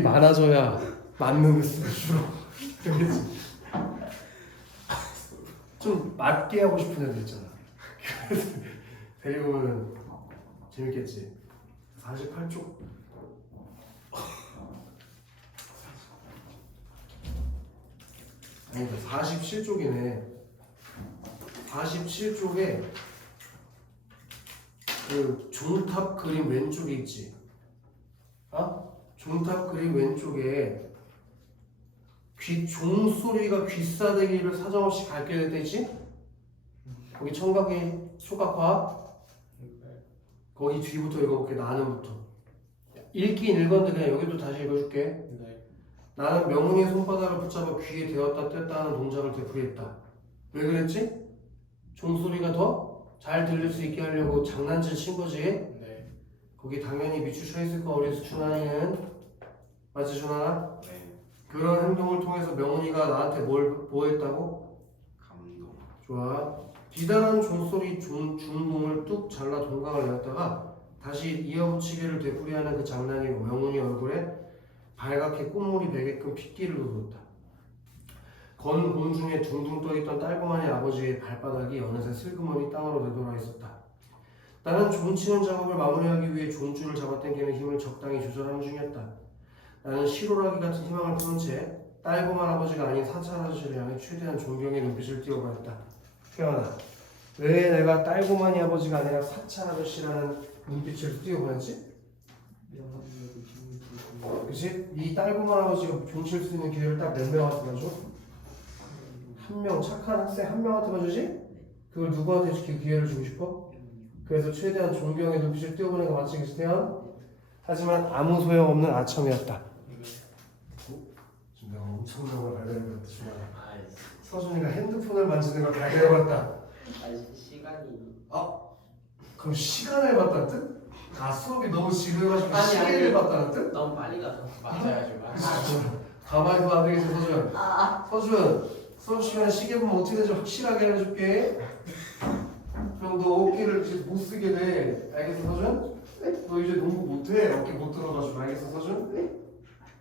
많아져야 맞는 수로 좀 맞게 하고 싶은 애들 있잖아. 데리고 오면 재밌겠지. 48쪽. 아니다, 47쪽이네. 47쪽에 그 종탑 그림 왼쪽에 있지. 종탑 그림 왼쪽에 종소리가 귀싸대기를 사정없이 밝게 됐지? 거기 청각이 소각화. 거기 뒤부터 읽어볼게. 나는부터. 읽긴 읽었는데 그냥 여기도 다시 읽어줄게. 네. 나는 명훈이의 손바닥을 붙잡아 귀에 대었다 뗐다 하는 동작을 되풀이했다. 왜 그랬지? 종소리가 더 잘 들릴 수 있게 하려고 장난질 친 거지? 네. 거기 당연히 미추쳐 있을 거. 우리 준환이는 맞지, 준환아? 네. 그런 행동을 통해서 명훈이가 나한테 뭐 했다고? 감동. 좋아. 비단한 종소리 중봉을 뚝 잘라 동강을 내었다가 다시 이어붙이기를 되풀이하는 그 장난이 명훈이 얼굴에 발갛게 꽃물이 배게끔 핏기를 돋웠다. 건 공중에 둥둥 떠있던 딸고만의 아버지의 발바닥이 어느새 슬그머니 땅으로 되돌아 있었다. 나는 종 치는 작업을 마무리하기 위해 종줄을 잡아당기는 힘을 적당히 조절하는 중이었다. 나는 시로라기 같은 희망을 품은 채 딸고만 아버지가 아닌 사찰 아저씨를 향해 최대한 존경의 눈빛을 띄워보았다. 태연아, 왜 내가 딸고만이 아버지가 아니라 사찰 아저씨라는 눈빛을 띄워보냈지? 그치? 이 딸고만 아버지가 종칠 수 있는 기회를 딱 몇 명한테 줘? 한 명, 착한 학생 한 명한테만 주지? 그걸 누구한테 그 기회를 주고 싶어? 그래서 최대한 존경의 눈빛을 띄워보는 거 맞지, 그치, 태연? 하지만 아무 소용없는 아첨이었다. 지금 내가 엄청난 걸 발견해버렸다. 서준이가 핸드폰을 만지는 걸 발견해버렸다. 시간이. 그럼 시간을 봤다는 뜻? 수업이 너무 지루해가지고 아니, 시계를 봤다는 뜻? 너무 빨리 가서. 맞아야죠. 가만히 있으면 안 되겠지, 서준. 서준, 수업 시간에 시계 보면 어떻게 되지? 확실하게 해줄게. 그럼 너 어깨를 이제 못 쓰게 돼. 알겠어, 서준? 너 이제 농구 못해. 어깨 못 들어가지고. 알겠어, 서준?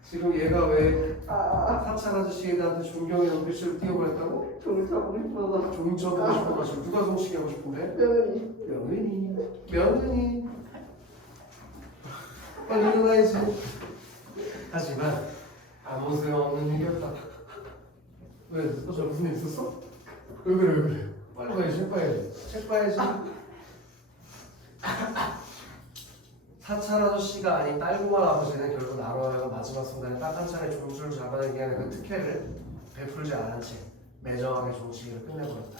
지금 얘가 왜 사찰 아저씨에 대한 존경의 눈빛을 띄워버렸다고? 종을 쳐보고 싶어서. 종이 쳐보고 싶어가지고. 누가 송치기 하고 싶은데? 명은이. 명은이. 빨리 일어나야지. 하지만 아무 소용없는 일이었다. 왜? 저 무슨 일 있었어? 왜 그래? 빨리 가야지. 책 봐야지. 책 봐야지. 사찰 아저씨가 아닌 딸고만 아버지는 결국 나로 하여금 마지막 순간에 딱 한 차례 종수를 잡아내기 위한 그 특혜를 베풀지 않은 채 매정하게 종치기를 끝내버렸다.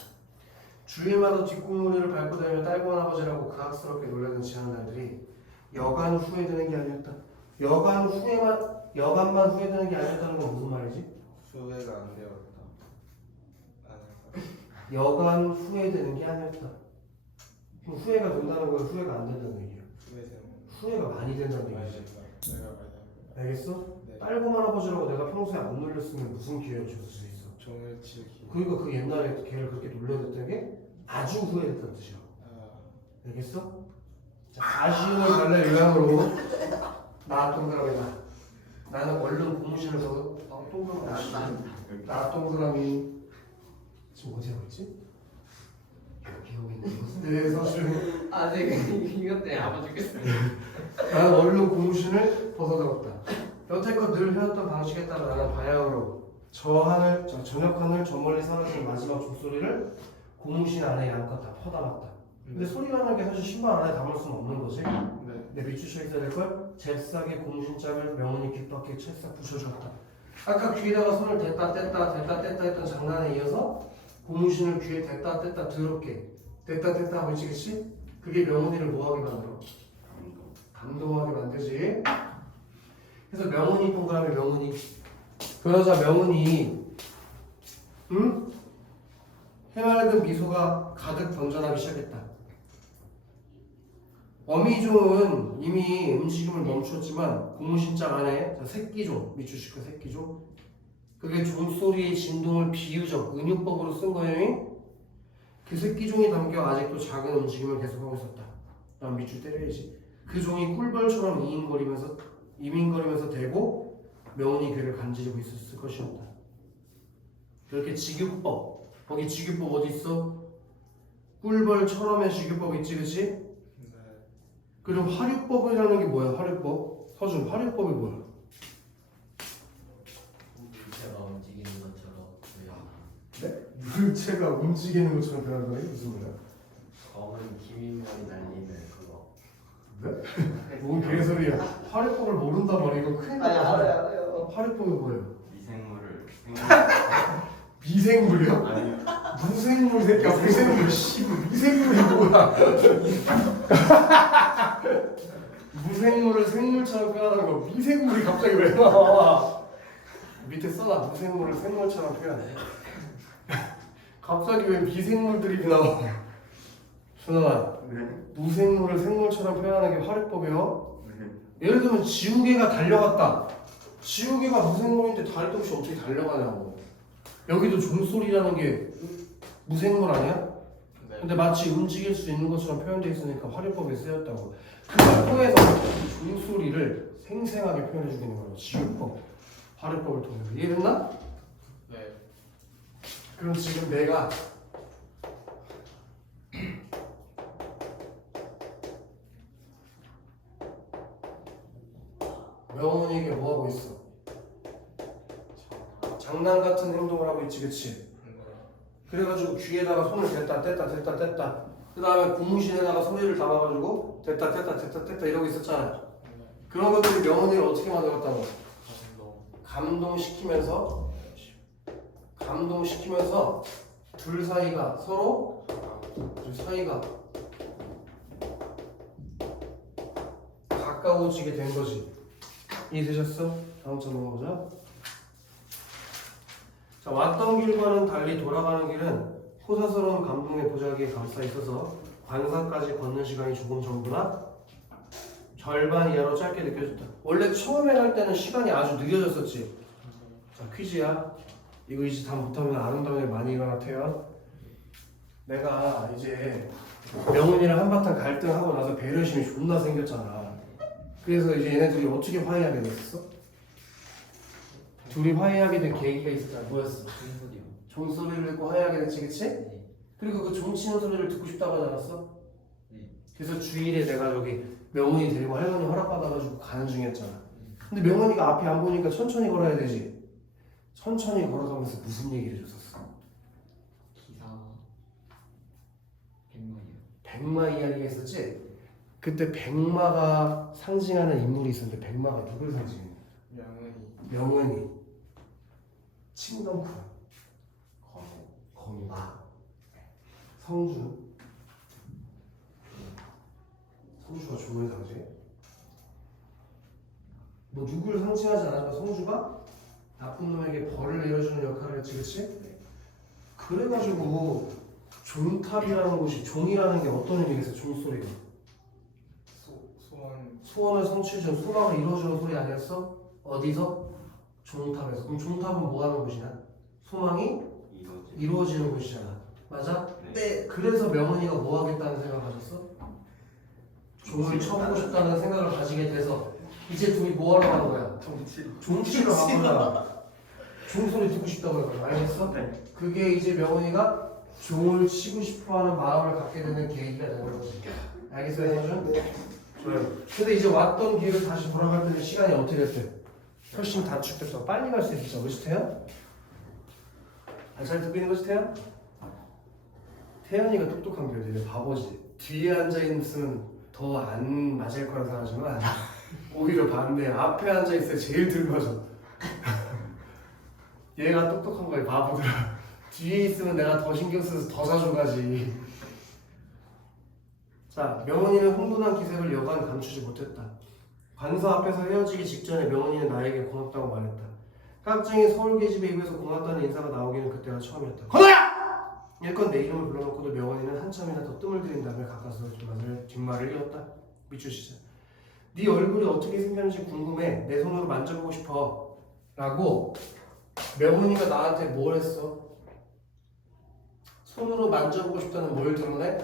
주일마다 뒷공무리를 밟고 다니며 딸고만 아버지라고 가학스럽게 놀라던 지난날들이 여간 후회되는 게 아니었다. 여간만 후회되는 게 아니었다는 건 무슨 말이지? 수혜가 안 되었다. 여간 후회되는 게 아니었다. 그럼 후회가 된다는 거야, 후회가 안 된다는 얘기야? 후회가 많이 된다는 얘기지. 알겠어? 네. 딸고만 아버지라고 내가 평소에 안 놀렸으면 무슨 기회를 줬을 수 있어? 종을 치기. 그러니까 그 옛날에 걔를 그렇게 놀려댔던 게 아주 후회됐다는 뜻이야. 알겠어? 자, 아쉬움을 달랠 요양으로 나 동그라미다. 나는 얼른 고무신을 벗어. 동그라미. 나 동그라미. 지금 어디 하고 있지? 여기 오고 있는 거. 네, 사실 이것 때문에 아파 죽겠어요. 나는 얼른 고무신을 벗어들었다. 여태껏 늘 해왔던 방식에 따라 나는 바야흐로 저녁 하늘 저 멀리 사라진 마지막 종소리를 고무신 안에 양껏 다 퍼담았다. 근데 소리라는 게 사실 신발 안에 담을 수는 없는 거지. 내 밑줄쳐 있어야 될걸? 잽싸게 고무신장을 명훈이 귓바퀴에 찰싹 부셔주었다. 아까 귀에다가 손을 댔다 뗐다 했던 장난에 이어서 고무신을 귀에 댔다 뗐다 더럽게 댔다 뗐다 하고 있지, 그치? 그게 명훈이를 뭐하게 만들어? 감동하게 만들지. 그래서 명훈이 동그라미 명훈이. 그러자 명훈이 해맑은 미소가 가득 번져나기 시작했다. 어미종은 이미 움직임을 멈췄지만 고무신장 안에 새끼종, 미추시크 새끼종, 그게 종소리의 진동을 비유적 은유법으로 쓴 거예요. 그 새끼종이 담겨 아직도 작은 움직임을 계속하고 있었다. 난 밑줄 때려야지. 그 종이 꿀벌처럼 이민거리면서 대고 명운이 괴를 간지르고 있었을 것이었다. 그렇게 직유법, 거기 직유법 어디 있어? 꿀벌처럼의 직유법 있지, 그치? 네. 그리고 화류법이라는 게 뭐야? 화류법? 서준, 화류법이 뭐야? 물체가 움직이는 것처럼 보여. 네? 물체가 움직이는 것처럼 변하는 게 무슨 말이야? 검은 기민물이 날리는 그거. 네? 뭔 개소리야? 화류법을 모른단 말이야. 이거 큰일 아니 났다. 알아요. 화류법이 뭐예요? 미생물을 미생물이요? 아니 무생물 새끼야. 무생물 씨 미생물이 뭐야? 무생물을 생물처럼 표현하는 거 미생물이 갑자기 왜 나와? 밑에 써놔. 무생물을 생물처럼 표현해. 갑자기 왜 미생물들이 나와? 준호아, 무생물을 생물처럼 표현하는 게 화류법이요? 예를 들면 지우개가 달려갔다. 지우개가 무생물인데 다리도 없이 어떻게 달려가냐고. 여기도 종소리라는 게 무생물 아니야? 네. 근데 마치 움직일 수 있는 것처럼 표현되어 있으니까 화류법에 쓰였다고. 그걸 통해서 종소리를 생생하게 표현해 주고 있는 거예요. 지우법, 화류법을 통해서. 이해됐나? 네. 그럼 지금 내가 명훈이에게 뭐 하고 있어? 장난 같은 행동을 하고 있지, 그치? 그래가지고 귀에다가 손을 댔다 뗐다 그 다음에 고무신에다가 소리를 담아가지고 댔다 이러고 있었잖아. 그런 것들이 명훈이를 어떻게 만들었다고? 감동시키면서 둘 사이가 가까워지게 된 거지. 이해되셨어? 다음 차 넘어가보자. 자, 왔던 길과는 달리 돌아가는 길은 호사스러운 감동의 보자기에 감싸 있어서 관사까지 걷는 시간이 조금 전보다 절반 이하로 짧게 느껴졌다. 원래 처음에 갈 때는 시간이 아주 느려졌었지. 자, 퀴즈야. 이거 이제 다 못하면 아름다운 일 많이 일어나 태연. 내가 이제 명훈이랑 한바탕 갈등하고 나서 배려심이 존나 생겼잖아. 그래서 이제 얘네들이 어떻게 화해하게 됐어? 둘이 화해하게 된 계기가 있었잖아. 뭐였어? 종소리요. 종소리를 듣고 화해하게 됐지, 그치? 네. 그리고 그 종치는 소리를 듣고 싶다고 하지 않았어? 네. 그래서 주일에 내가 저기 명훈이 데리고 할머니 허락받아가지고 가는 중이었잖아. 근데 명훈이가 앞이 안 보니까 천천히 걸어야 되지. 천천히 걸어가면서 무슨 얘기를 해줬었어? 기사 백마이요. 백마 이야기가 있었지? 그때 백마가 상징하는 인물이 있었는데 백마가 누굴 상징해? 명은이. 명훈이, 칭덩쿨, 검. 성주. 성주가 좋은 상징? 뭐 누굴 상징하지 않았지만 성주가 나쁜 놈에게 벌을 내려주는 역할을 했지, 그치? 그래가지고 종탑이라는 곳이, 종이라는 게 어떤 의미겠어? 종소리가 소원. 소원을 성취해주는, 소망을 이루어주는 소리 아니었어? 어디서? 종탑에서. 그럼 종탑은 뭐 하는 곳이냐? 소망이 이루어지는 곳이잖아. 맞아? 네. 그래서 명훈이가 뭐 하겠다는 생각을 가졌어? 종을 쳐보고 싶다는 생각을 가지게 돼서 이제 둘이 뭐 하러 가는 거야? 종치러 가는 거야. 종소리 듣고 싶다고 해가지고. 알겠어? 네. 그게 이제 명훈이가 종을 치고 싶어하는 마음을 갖게 되는 계기가 되는 거지. 알겠어요, 서준? 네. 좋아요. 근데 이제 왔던 길을 다시 돌아갈 때는 시간이 어떻게 됐대? 훨씬 단축됐어. 빨리 갈 수 있어. 그치, 태연? 잘 듣고 있는 거지, 태연? 태연이가 똑똑한 게 어디냐? 바보지. 뒤에 앉아있으면 더 안 맞을 거라 생각하지만 오히려 반대. 앞에 앉아있어야 제일 들맞아. 얘가 똑똑한 거야, 바보들아. 뒤에 있으면 내가 더 신경 써서 더 자주 가지. 자, 명훈이는 흥분한 기색을 여간 감추지 못했다. 관사 앞에서 헤어지기 직전에 명훈이는 나에게 고맙다고 말했다. 깍쟁이 서울 계집애 입에서 고맙다는 인사가 나오기는 그때가 처음이었다. 건호야! 일건 내 이름을 불러놓고도 명훈이는 한참이나 더 뜸을 들인 다음에 가까스로 뒷말을 이었다. 밑줄 시작. 네 얼굴이 어떻게 생겼는지 궁금해. 내 손으로 만져보고 싶어. 라고 명훈이가 나한테 뭘 했어? 손으로 만져보고 싶다는 뭘 드러내?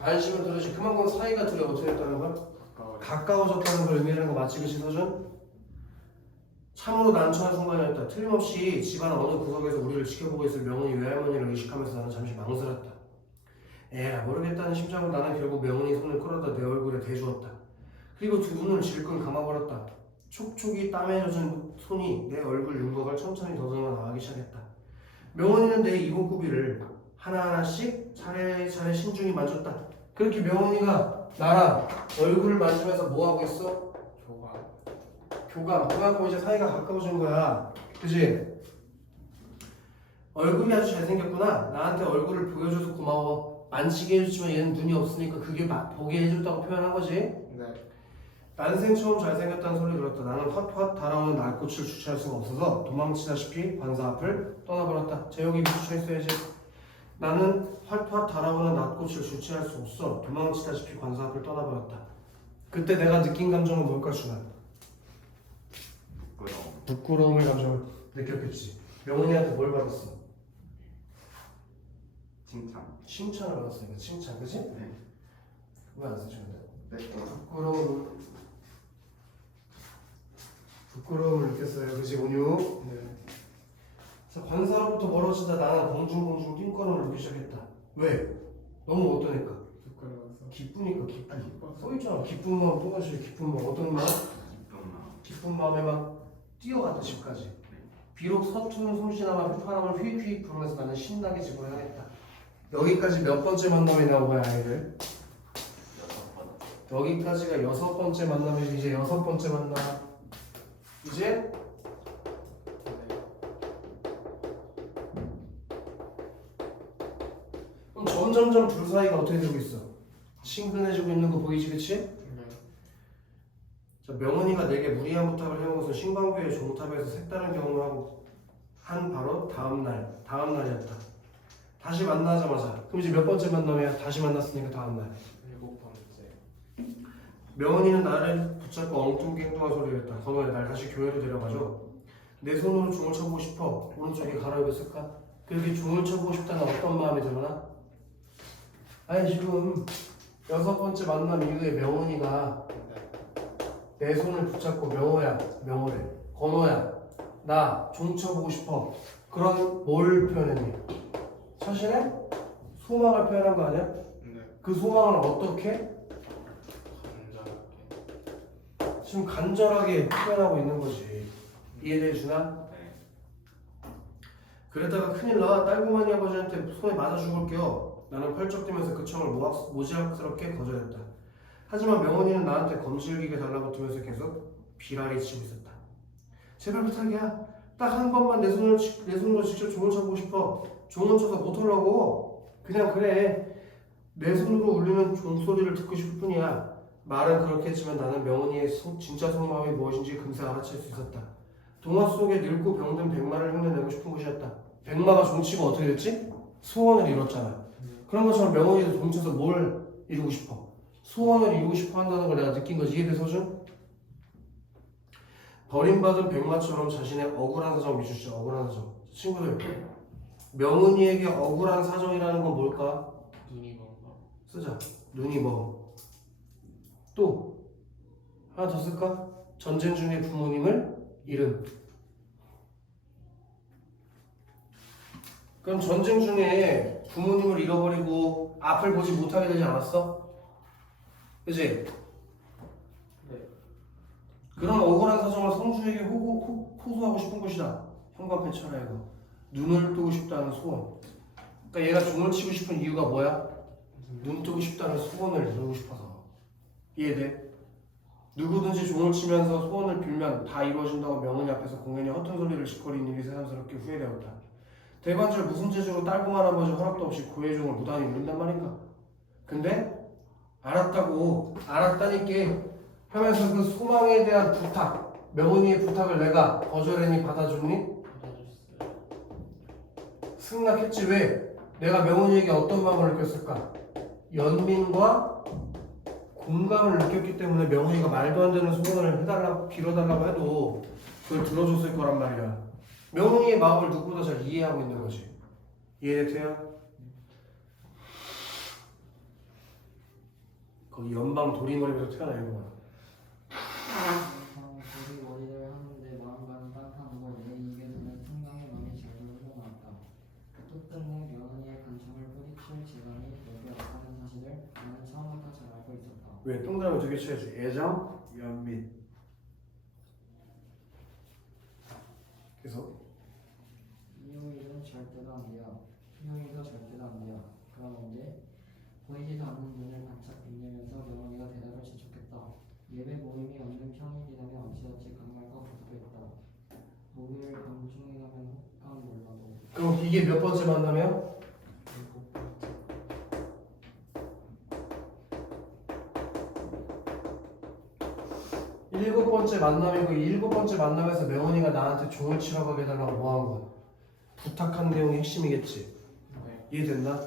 관심을 드러내지. 그만큼 사이가 둘이 어떻게 됐다는 거야? 가까워졌다는 걸 의미하는 거 맞지, 그치, 서준? 참으로 난처한 순간이었다. 틀림없이 집안 어느 구석에서 우리를 지켜보고 있을 명은이 외할머니를 의식하면서 나는 잠시 망설였다. 에라 모르겠다는 심정으로 나는 결국 명은이 손을 끌어다 내 얼굴에 대주었다. 그리고 두 눈을 질끈 감아버렸다. 촉촉이 땀에 젖은 손이 내 얼굴 윤곽을 천천히 더듬어 나가기 시작했다. 명은이는 내 이목구비를 하나하나씩 차례차례 신중히 만졌다. 그렇게 명은이가 나랑 얼굴을 만지면서 뭐하고 있어? 교감. 그만큼 이제 사이가 가까워진 거야. 그지? 얼굴이 아주 잘생겼구나. 나한테 얼굴을 보여줘서 고마워. 만지게 해줬지만 얘는 눈이 없으니까 그게 보게 해줬다고 표현한 거지? 네. 난생 처음 잘생겼다는 소리 들었다. 나는 헛헛 달아오는 날꽃을 주체할 수가 없어서 도망치다시피 관사 앞을 떠나버렸다. 제 여기 주체했어야지. 나는 헛헛 달아오는 낮꽃을 주체할 수 없어 도망치다시피 관사 앞을 떠나버렸다. 그때 내가 느낀 감정은 뭘까 준아? 부끄러움의 감정을 느꼈겠지. 명은이한테 뭘 받았어? 칭찬을 받았으니까 칭찬, 그치? 네. 왜 안 쓰지 근데? 네. 부끄러움을 느꼈어요, 그치 온유? 네. 그래서 관사로부터 멀어지다 나는 공중공중 띵걸음을 누기 시작했다. 왜? 너무 어떠니까? 부끄러워서. 기쁘니까 기쁘. 기뻐서. 써있잖아. 기쁜 마음 또 다시 기쁜 마음. 어떤 마음? 기쁜 마음에 막 뛰어갔다 집까지. 비록 서투른 솜씨나마 휘파람을 휘휘 부르면서 나는 신나게 집으로 향했다. 여기까지 몇 번째 만남이 나온 거야 아이들? 여기까지가 6번째 만남이지. 이제 6번째 만남. 이제 그럼 점점점 둘 사이가 어떻게 되고 있어? 친근해지고 있는 거 보이지, 그치? 네. 자, 명은이가 내게 무리한 부탁을 해온 것은 신광교의 종탑에서 색다른 경험을 하고 한 바로 다음날이었다. 다시 만나자마자. 그럼 이제 몇 번째 만남이야? 다시 만났으니까 다음날. 7번째. 명은이는 나를 붙잡고 엉뚱 행동한 소리를 했다. 선우야, 날 다시 교회로 데려가줘. 내 손으로 종을 쳐보고 싶어. 오른쪽에 갈아입었을까? 그렇게 종을 쳐보고 싶다는 어떤 마음이 들어나? 아니 지금 6번째 만남 이후에 명은이가 네. 내 손을 붙잡고 명호야, 명호래, 건호야, 나 종 쳐보고 싶어. 그런 뭘 표현했니? 자신의 소망을 표현한 거 아니야? 네. 그 소망을 어떻게? 간절하게. 지금 간절하게 표현하고 있는 거지. 이해돼 주나? 네. 그러다가 큰일 나. 딸구만이 아버지한테 손에 맞아 죽을게요. 나는 펄쩍대면서 그 청을 모지락스럽게 거절했다. 하지만 명원이는 나한테 검실기게 달라붙으면서 계속 비라리 치고 있었다. 제발 부탁이야. 딱 한 번만 내 손으로 직접 종을 쳐보고 싶어. 종은 쳐서 못 하려고. 그냥 그래. 내 손으로 울리는 종소리를 듣고 싶을 뿐이야. 말은 그렇게 했지만 나는 명은이의 진짜 속마음이 무엇인지 금세 알아챌 수 있었다. 동화 속에 늙고 병든 백마를 흉내내고 싶은 것이었다. 백마가 종치고 어떻게 됐지? 소원을 이뤘잖아. 그런 것처럼 명은이도 종쳐서 뭘 이루고 싶어? 소원을 이루고 싶어 한다는 걸 내가 느낀 거지. 이해돼 서준? 버림받은 백마처럼 자신의 억울한 사정 미주시죠. 억울한 사정. 친구들, 명은이에게 억울한 사정이라는 건 뭘까? 눈이 뭔가. 쓰자. 눈이 뭐. 또 하나 더 쓸까? 전쟁 중에 부모님을 잃은. 그럼 전쟁 중에 부모님을 잃어버리고 앞을 보지 못하게 되지 않았어? 그치? 네. 그런 억울한 사정을 성주에게 호소하고 싶은 것이다. 현관패 쳐라 이거. 눈을 뜨고 싶다는 소원. 그러니까 얘가 종을 치고 싶은 이유가 뭐야? 눈 뜨고 싶다는 소원을 이루고 싶어서. 이해돼? 누구든지 종을 치면서 소원을 빌면 다 이루어진다고 명은이 앞에서 공연히 허튼 소리를 짓거리는 일이 새삼스럽게 후회되었다. 대관절 무슨 재주로 딸공 할아버지 허락도 없이 고해 종을 무단히 누른단 말인가? 근데 알았다니까 하면서 그 소망에 대한 부탁, 명은이의 부탁을 내가 거절했니 받아줬니? 받아줬어요. 승낙했지. 왜? 내가 명은이에게 어떤 마음을 느꼈을까? 연민과 공감을 느꼈기 때문에 명은이가 말도 안 되는 소원을 해달라고 빌어달라고 해도 그걸 들어줬을 거란 말이야. 명은이의 마음을 누구보다 잘 이해하고 있는 거지. 이해돼요? 거기 연방 도리머리에서 태어나 있는 거야. 우리 머리를 하는데 마음 간다. 왜? 동그라미 두 개 쳐야지. 애정, 연민. 그래서 이용이는 절대로 안 돼요. 희용이도 절대로 안 돼요. 그럼 언제? 보이지도 않는 눈을 바짝 빛내면서 명언이가 대답을 재촉했다. 예배 모임이 없는 평일이라면 어찌어찌 강말과 부부했다. 목요일 밤중에 가면 혹간 몰라도 그럼 이게 몇 번째 만나면? 일곱 번째 만남이고 일곱 번째 만남에서 명훈이가 나한테 종을 치라고 하게 해달라고 뭐 한 거야? 부탁한 내용이 핵심이겠지. 네. 이해됐나?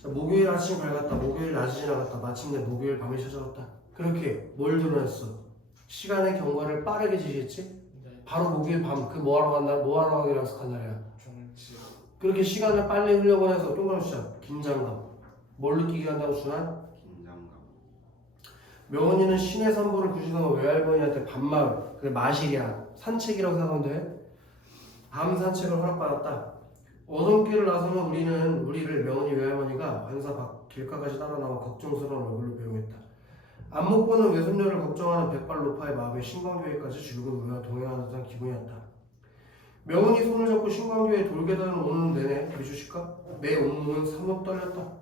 자, 목요일 아침 밝았다. 목요일 낮이 지나갔다. 마침내 목요일 밤이 찾아왔다. 그렇게 뭘 드러냈어? 시간의 경과를 빠르게 지시했지? 네. 바로 목요일 밤 그 뭐하러 간다? 뭐하러 가기로 약속한 날이야. 종치. 그렇게 시간을 빨리 흘려보내서 동그라미 시작. 긴장감. 뭘 느끼게 한다고 준한? 긴장감. 명훈이는 신의 산보를 구시던 외할머니한테 밤마을 그래 마실이야 산책이라고 생각하면 돼. 밤 산책을 허락받았다. 어둠길을 나서는 우리를 명훈이 외할머니가 관사 밖 길가까지 따라 나와 걱정스러운 얼굴로 배웅했다. 안 못 보는 외손녀를 걱정하는 백발로파의 마음에 신광교회까지 줄곧 우리와 동행하는 듯한 기분이었다. 명훈이 손을 잡고 신광교회 돌계단을 오는 내내 해주실까? 내 온몸은 사뭇 떨렸다.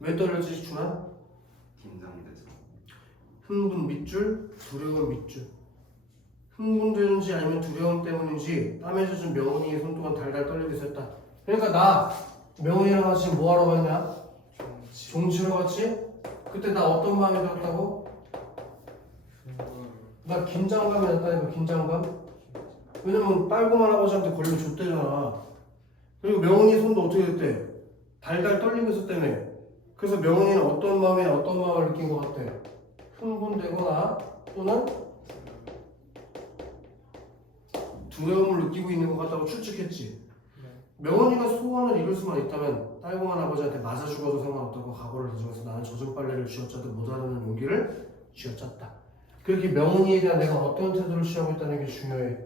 왜 떨렸지 준아? 긴장돼서. 흥분 밑줄, 두려움 밑줄. 흥분되는지 아니면 두려움 때문인지 땀에 젖은 명훈이의 손동안 달달 떨리고 있었다. 그러니까 나 명훈이랑 같이 뭐 하러 갔냐? 종치. 종치러 갔지? 그때 나 어떤 마음이 들었다고? 흥분. 나 긴장감이 났다니까. 긴장감. 왜냐면 빨고만 아버지한테 걸리면 좆대잖아. 그리고 명훈이 손도 어떻게 됐대? 달달 떨리고 있었다며. 그래서 명훈이는 어떤 마음을 느낀 것 같아? 흥분되거나 또는 두려움을 느끼고 있는 것 같다고 추측했지. 네. 명훈이가 소원을 이룰 수만 있다면 딸공한 아버지한테 맞아 죽어도 상관없다고 각오를 다져서 나는 젖은 빨래를 쥐어짜도 못 하려는 용기를 쥐어짰다. 그렇게 명훈이에 대한 내가 어떤 태도를 취하고 있다는 게 중요해.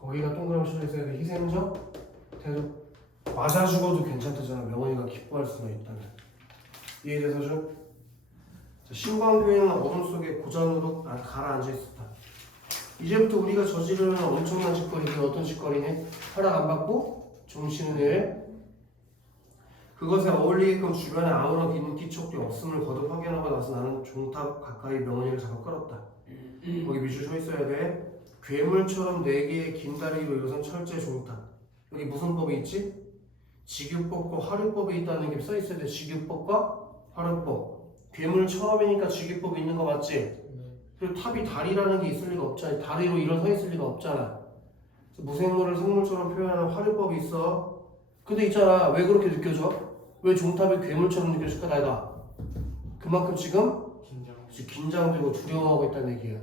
거기가 동그라미 쳐져 있어야 돼. 희생적 태도. 맞아 죽어도 괜찮다잖아. 명훈이가 기뻐할 수만 있다면. 이해돼서 좀? 자, 신광교회는 어둠 속에 고잔으로 가라앉아 있었다. 이제부터 우리가 저지르는 엄청난 짓거리. 그게 어떤 짓거리니? 허락 안 받고 종치는 일. 그것에 어울리게끔 주변에 아무런 인기척도 없음을 거듭 확인하고 나서 나는 종탑 가까이 명훈이를 잡아 끌었다. 거기 밑줄 서 있어야 돼. 괴물처럼 4개의 긴 다리로 이루어진 철제 종탑. 여기 무슨 법이 있지? 직유법과 화류법이 있다는 게 써 있어야 돼. 직유법과 화류법. 괴물처럼이니까 직유법이 있는 거 맞지? 네. 그리고 탑이 다리라는 게 있을 리가 없잖아. 다리로 일어서 있을 리가 없잖아. 무생물을 생물처럼 표현하는 화류법이 있어. 근데 있잖아. 왜 그렇게 느껴져? 왜 종탑이 괴물처럼 느껴질까? 나이가 그만큼 지금 긴장. 긴장되고 두려워하고 있다는 얘기야.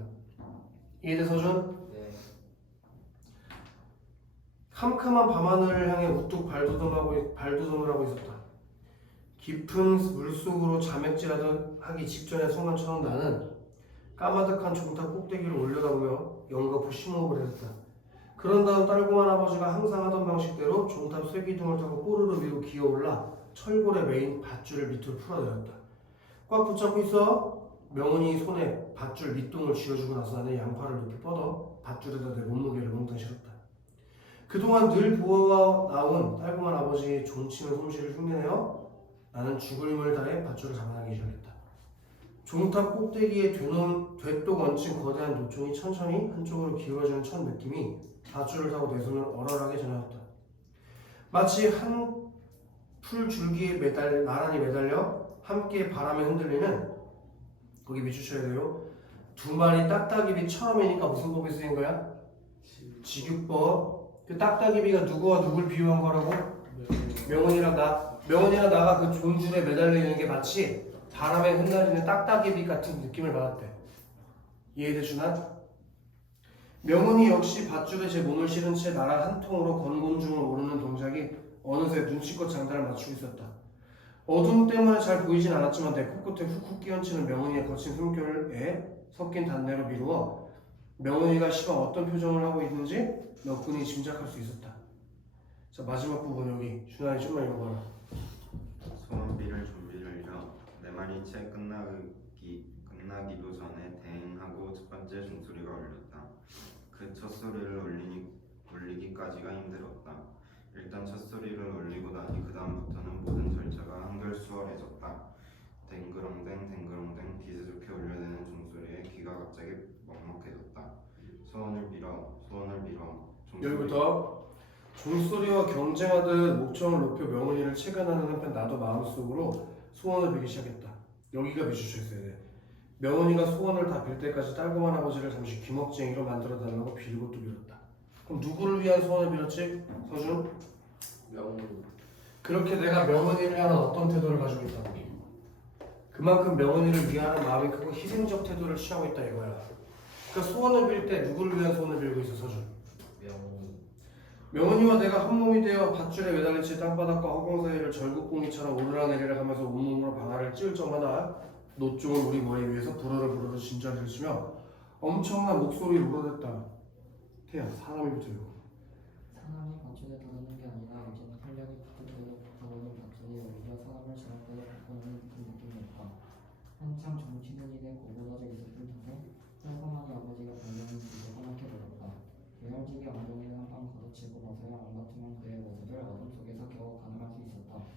이해돼서 좀? 네. 캄캄한 밤하늘을 향해 우뚝 발돋움을 하고 있었다. 깊은 물속으로 자맥질하던 하기 직전의 순간처럼 나는 까마득한 종탑 꼭대기를 올려다보며 영겁후 심호흡을 했었다. 그런 다음 딸공한 아버지가 항상 하던 방식대로 종탑 쇠기둥을 타고 꼬르르 위로 기어올라 철골에 매인 밧줄을 밑으로 풀어내렸다. 꽉 붙잡고 있어. 명훈이 손에 밧줄 밑동을 쥐어주고 나서 나는 양팔을 높이 뻗어 밧줄에다 내 몸무게를 몽땅 실었다. 그동안 늘 보아와 나온 딸공한 아버지의 종치는 솜씨를 흉내내어 나는 죽을 힘을 다해 밧줄을 잡아나기 시작했다. 종탑 꼭대기에 되똑 얹힌 거대한 노총이 천천히 한쪽으로 기울어지는 첫 느낌이 밧줄을 타고 내 손을 얼얼하게 전해왔다. 마치 한 풀 줄기에 나란히 매달려 함께 바람에 흔들리는 거기 밑줄 쳐야 돼요. 두 마리 딱딱이비처럼이니까 무슨 법이 쓰인 거야? 직유법. 그 딱딱이비가 누구와 누굴 비유한 거라고? 명훈이랑 나가 그 종줄에 매달려 있는 게 마치 바람에 흩날리는 딱딱이비 같은 느낌을 받았대. 이해되주나? 명훈이 역시 밧줄에 제 몸을 실은 채 나랑 한 통으로 건곤중을 오르는 동작이 어느새 눈치껏 장단을 맞추고 있었다. 어둠 때문에 잘 보이진 않았지만 내 코끝에 훅훅 끼얹히는 명훈이의 거친 숨결에 섞인 단내로 미루어 명훈이가 시방 어떤 표정을 하고 있는지 너끈히 짐작할 수 있었다. 자, 마지막 부분 여기 준환이 좀만 읽어봐라. 소원비를 좀비를 잃어 내 말 말이 채 끝나기도 전에 대응하고 첫 번째 종소리가 울렸다. 그 첫 소리를 울리기까지가 힘들었다. 일단 첫 소리를 울리고 나니 그 다음부터는 모든 절차가 한결 수월해졌다. 댕그렁댕 댕그렁댕 기세 좋게 울려대는 종소리에 귀가 갑자기 먹먹해졌다. 소원을 빌어 여기부터 종소리와 경쟁하듯 목청을 높여 명언이를 체감하는 한편 나도 마음속으로 소원을 빌기 시작했다. 여기가 비추셨어야 돼. 명언이가 소원을 다 빌 때까지 딸고만 아버지를 잠시 귀먹쟁이로 만들어달라고 빌고 또 빌었다. 그럼 누구를 위한 소원을 빌었지? 서준? 명훈이. 그렇게 내가 명언이를 위한 어떤 태도를 가지고 있다고? 그만큼 명언이를 위하는 마음이 크고 희생적 태도를 취하고 있다 이거야. 그러니까 소원을 빌 때 누구를 위한 소원을 빌고 있어 서준? 명훈이. 명언이와 내가 한 몸이 되어 밧줄에 매달린 채 땅바닥과 허공 사이를 절곡공이처럼 오르락내리락 하면서 온몸으로 방아를 찌을 정하다 노종을 우리 머리 위에서 부르르 진짜를 치며 엄청난 목소리를 울어댔다. 태양 사람이 붙어요. 사람이 밧줄에 닿는 게 아니라 이제는 활력이 붙어오는 밧줄이 오히려 사람을 잘못되게 바꾸는 듯한 느낌이었다. 한참 정치는 일에 고부러져 있었을 탓에 뻘쭘하니 아버지가 발명한 뒤에 까맣게 보였다. 계열지기 엉덩이를 한방 걷어치고 벗어야 안 같으면 그의 모습을 어둠 속에서 겨우 가늠할 수 있었다.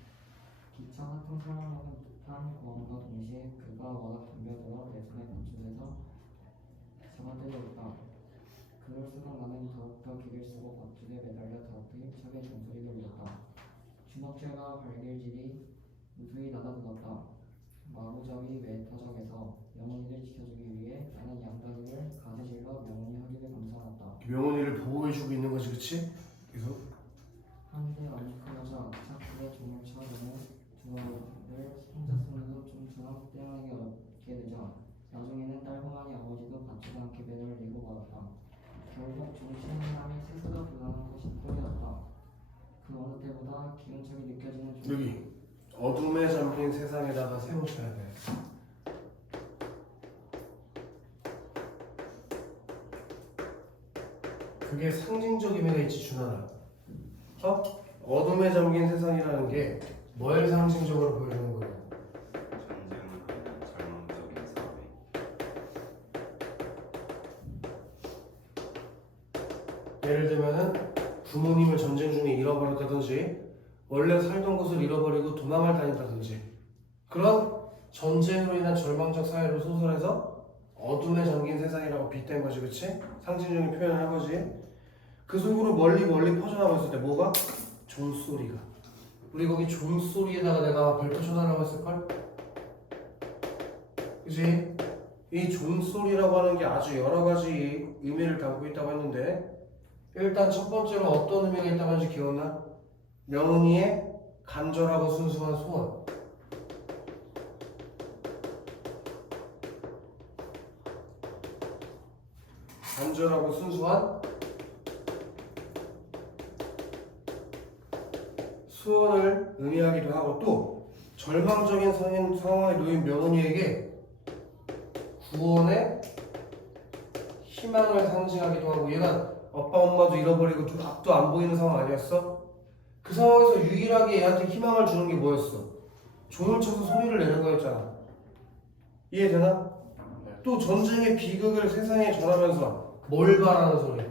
기차 같은 설명하는 듯한 고함과 동시에 그가 워낙 덤벼들어 내 손에 밧줄에서 잡아들였다. 그럴 순간 나는 더욱더 기를 쓰고 밧줄에 매달려 더욱더 힘차게 종소리를 울렸다. 주먹질과 발길질이 무수히 나다들었다. 마구잡이 외터적에서 명훈이를 지켜주기 위해 나는 양다리를 가지질러 명훈이 허리를 감싸놨다. 명언이를 보호해주고 있는 거지, 그치? 계속. 한데 어묵하여자 차크에 종을 쳐주는 주어를 혼자 손으로 좀처럼 떼어내게 얻게 되자 나중에는 딸고만이 아버지도 받지도 않게 배를 내고 말았다. 결국 종치는 사람이 스스로 불안한 것이 꼴이었다. 그 어느 때보다 기운차게 느껴지는 여기 어둠에 잠긴 세상에다가 세워쳐야 돼. 그게 상징적 의미가 있지, 준하나. 어둠에 잠긴 세상이라는 게 뭘 상징적으로 보여주는 거야? 전쟁을 하는 절망적인 사회. 예를 들면은 부모님을 전쟁 중에 잃어버렸다든지 원래 살던 곳을 잃어버리고 도망을 다닌다든지 그런 전쟁으로 인한 절망적 사회를 소설에서 어둠에 잠긴 세상이라고 빗댄 거지, 그치? 상징적인 표현을 한 거지. 그 속으로 멀리 퍼져나가고 있을 때 뭐가? 종소리가. 우리 거기 종소리에다가 내가 별표 쳐달라고 했을걸? 그치? 이 종소리라고 하는 게 아주 여러 가지 의미를 담고 있다고 했는데 일단 첫 번째로 어떤 의미가 있다고 하는지 기억나? 명은이의 간절하고 순수한 소원. 간절하고 순수한 소원을 의미하기도 하고 또 절망적인 상황에 놓인 명은이에게 구원의 희망을 상징하기도 하고 얘가 아빠 엄마도 잃어버리고 좀 앞도 안 보이는 상황 아니었어? 그 상황에서 유일하게 얘한테 희망을 주는 게 뭐였어? 종을 쳐서 소리를 내는 거였잖아. 이해되나? 또 전쟁의 비극을 세상에 전하면서 뭘 바라는 소리?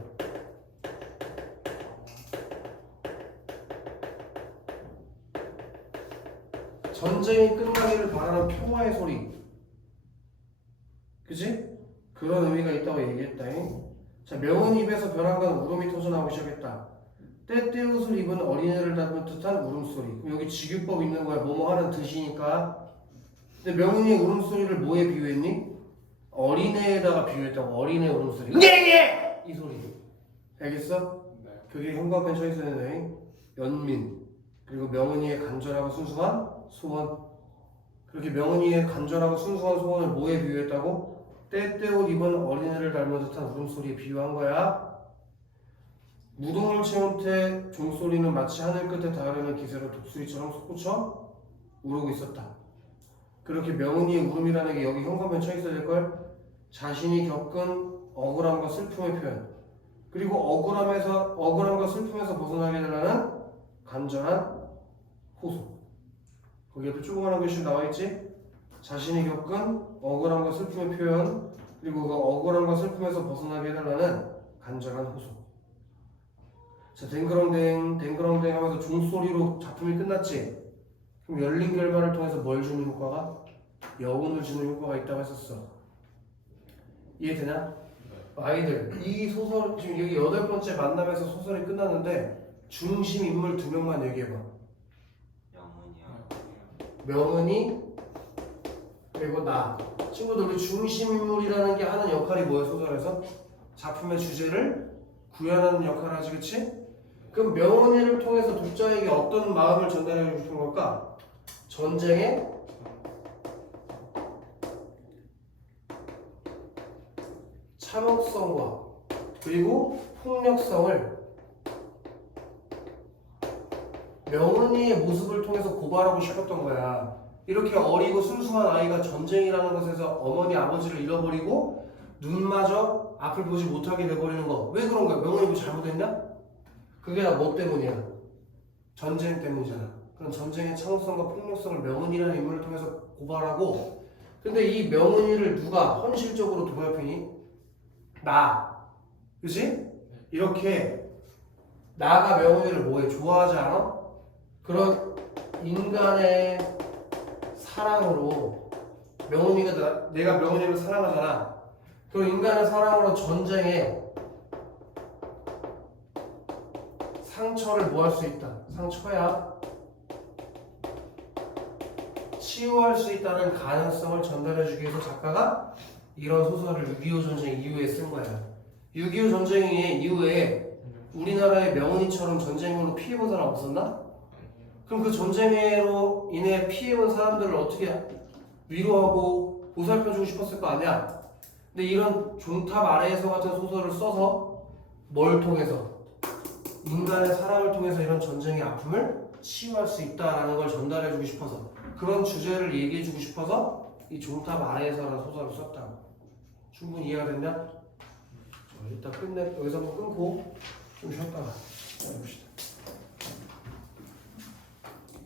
전쟁이 끝나기를 바라는 평화의 소리. 그치? 그런 의미가 있다고 얘기했다잉. 자, 명은 입에서 벼랑간 울음이 터져나오기 시작했다. 때때옷을 입은 어린애를 닮은 듯한 울음소리. 여기 직유법 있는 거야. 뭐뭐 하는 듯이니까. 근데 명은이의 울음소리를 뭐에 비유했니? 어린애에다가 비유했다고. 어린애 울음소리. 예! 이 소리. 알겠어? 네. 그게 현관펜 처있어야 되네. 연민. 그리고 명은이의 간절하고 순수한 소원. 그렇게 명은이의 간절하고 순수한 소원을 뭐에 비유했다고? 때때옷 입은 어린애를 닮은 듯한 울음소리에 비유한 거야. 무동을 채운 때 종소리는 마치 하늘 끝에 닿으려는 기세로 독수리처럼 솟구쳐 우르고 있었다. 그렇게 명은이의 울음이라는 게 여기 현관펜 쳐있어야 될걸? 자신이 겪은 억울함과 슬픔의 표현. 그리고 억울함과 슬픔에서 벗어나게 되려는 간절한 호소. 거기 옆에 조그만한 글씨 나와있지? 자신이 겪은 억울함과 슬픔의 표현 그리고 그 억울함과 슬픔에서 벗어나게 해달라는 간절한 호소. 자, 댕그렁댕 댕그렁댕 하면서 종소리로 작품이 끝났지? 그럼 열린 결말을 통해서 뭘 주는 효과가? 여운을 주는 효과가 있다고 했었어. 이해되냐? 아이들, 이 소설 지금 여기 8번째 만남에서 소설이 끝났는데 중심 인물 2명만 얘기해봐. 영은이요. 명은이 그리고 나. 친구들, 우리 중심 인물이라는 게 하는 역할이 뭐야 소설에서? 작품의 주제를 구현하는 역할을 하지, 그치? 그럼 명은이를 통해서 독자에게 어떤 마음을 전달해 주고 싶은 걸까? 전쟁의 참혹성과 그리고 폭력성을 명은이의 모습을 통해서 고발하고 싶었던 거야. 이렇게 어리고 순수한 아이가 전쟁이라는 것에서 어머니 아버지를 잃어버리고 눈마저 앞을 보지 못하게 돼버리는 거. 왜 그런 거야? 명은이 뭐 잘못했냐? 그게 다 뭐 때문이야? 전쟁 때문이잖아. 그런 전쟁의 참혹성과 폭력성을 명은이라는 인물을 통해서 고발하고, 근데 이 명은이를 누가 헌실적으로 도와주니? 나. 그치? 이렇게 나가 명은이를 뭐해? 좋아하지 않아? 그런 인간의 사랑으로 명은이가 내가 명은이를 사랑하잖아. 그런 인간의 사랑으로 전쟁에 상처를 뭐 할 수 있다. 상처야 치유할 수 있다는 가능성을 전달해주기 위해서 작가가 이런 소설을 6.25 전쟁 이후에 쓴 거야. 6.25 전쟁 이후에 우리나라의 명은이처럼 전쟁으로 피해본 사람 없었나? 그럼 그 전쟁으로 인해 피해본 사람들을 어떻게 위로하고 보살펴주고 싶었을 거 아니야? 근데 이런 종탑 아래에서 같은 소설을 써서 뭘 통해서? 인간의 사랑을 통해서 이런 전쟁의 아픔을 치유할 수 있다라는 걸 전달해주고 싶어서, 그런 주제를 얘기해주고 싶어서 이 종탑 아래에서라는 소설을 썼다고. 충분히 이해가 됐냐? 일단 여기서 한번 끊고 좀 쉬었다가 해봅시다.